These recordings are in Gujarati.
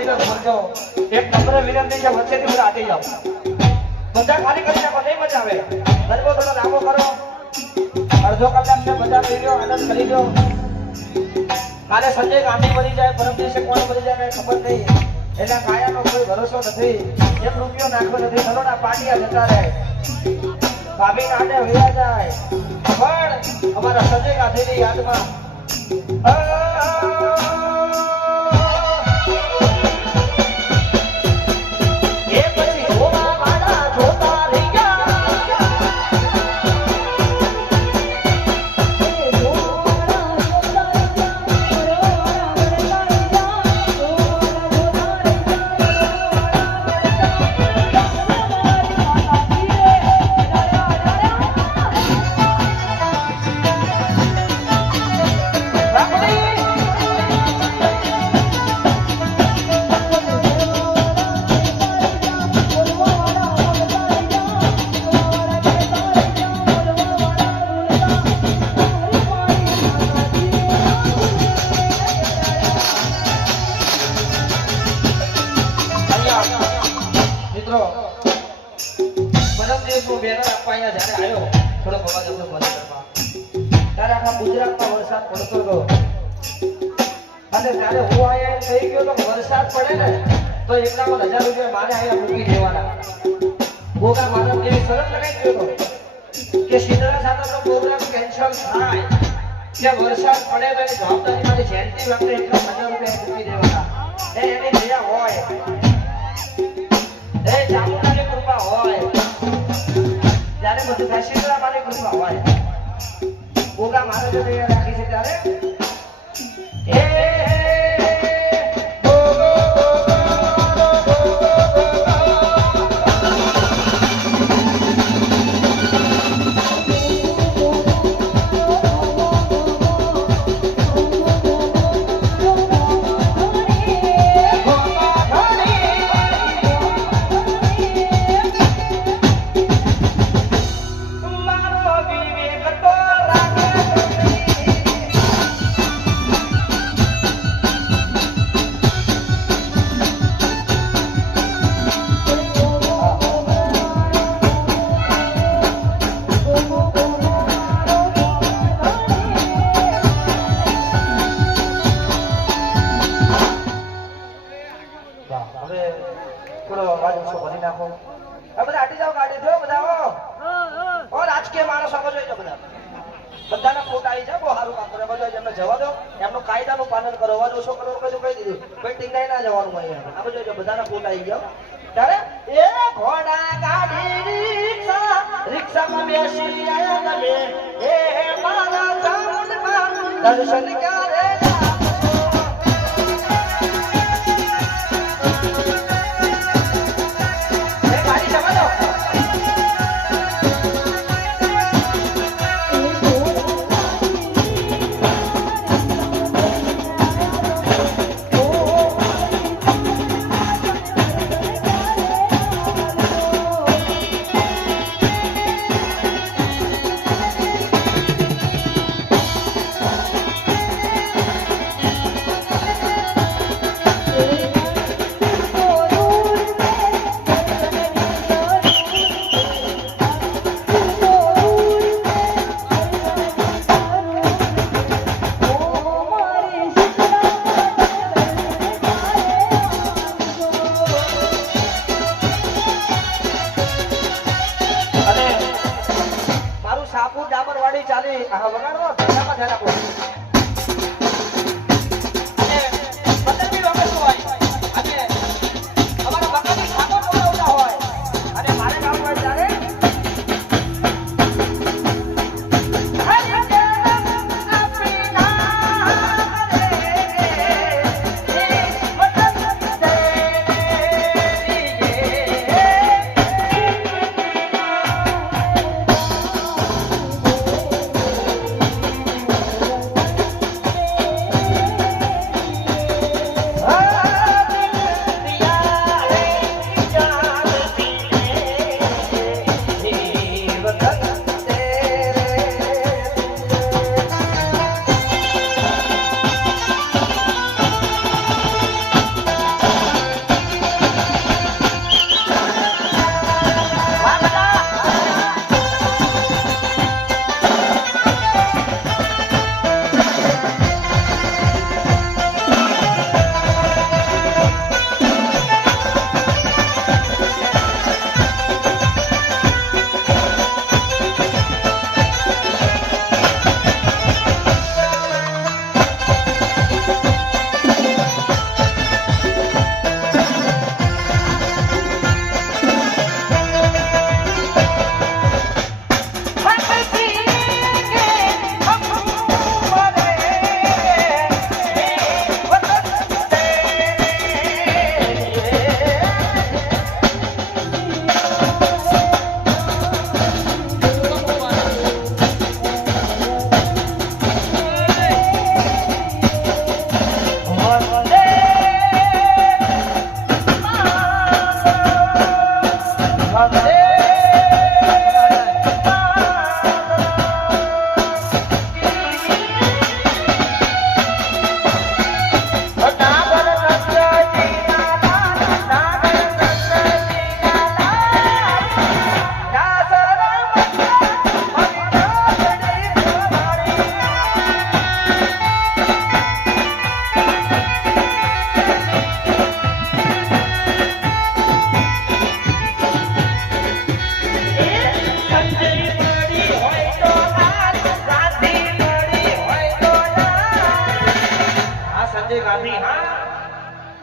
માની લો સમજો એક નંબર વિનંતી છે વચ્ચેથી હું આટી જાઉં બધા ખાલી કરી નાખો નહીં મજા આવે ગરબો થોડો લાંબો કરો અડધો કલાક છે બધા લઈ લો આનંદ કરી લો કાલે સંજય ગાંધી બની જાય પરમ દિવસે કોણ બની જાય કઈ ખબર નહીં એટલે કાયાનો કોઈ ભરોસો નથી એક રૂપિયો નાખવો નથી ચલો ના પાટિયા જતા રહે ભાભી નાટે વૈયા જાય પણ અમારા સંજય ગાંધીની યાદમાં ગુજરાતમાં વરસાદ પડતો હતો અને ત્યારે હું આયા થઈ ગયો તો વરસાદ પડે ને તો એકલામાં 1000 રૂપિયા મારે આયા મૂકી દેવાના ગોગા માનવ જેવી શરત લગાઈ ગયો હતો કે સિદ્ધરાજ સાહેબનો પ્રોગ્રામ કેન્સલ થાય કે વરસાદ પડે તો એની જવાબદારી મારી જયંતિ વખતે એકલા 1000 રૂપિયા મૂકી દેવાના એની દયા હોય ચામુંડાની કૃપા હોય ત્યારે બધું થાય સિદ્ધરાજની કૃપા હોય ગોગા મહારાજે તૈયાર રાખી છે ત્યારે કાયદાનું પાલન કરો અવાજ ઓછો કરો કહી દીધું કોઈ ટીંગાઈ ના જવાનું હોય આપણે જોજો બધાના ફોટ આવી ગયો ત્યારે એ ઘોડા ગાડી રિક્ષામાં બેસી આયા તમે એ મારા ચામુંડમાં દર્શન ક્યારે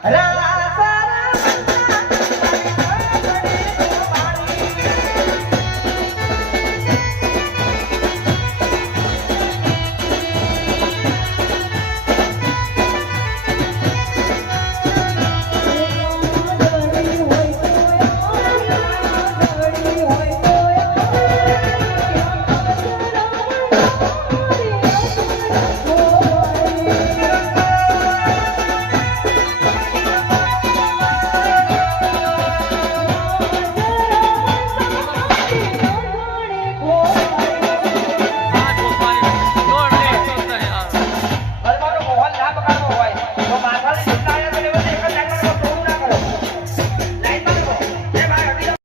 રામ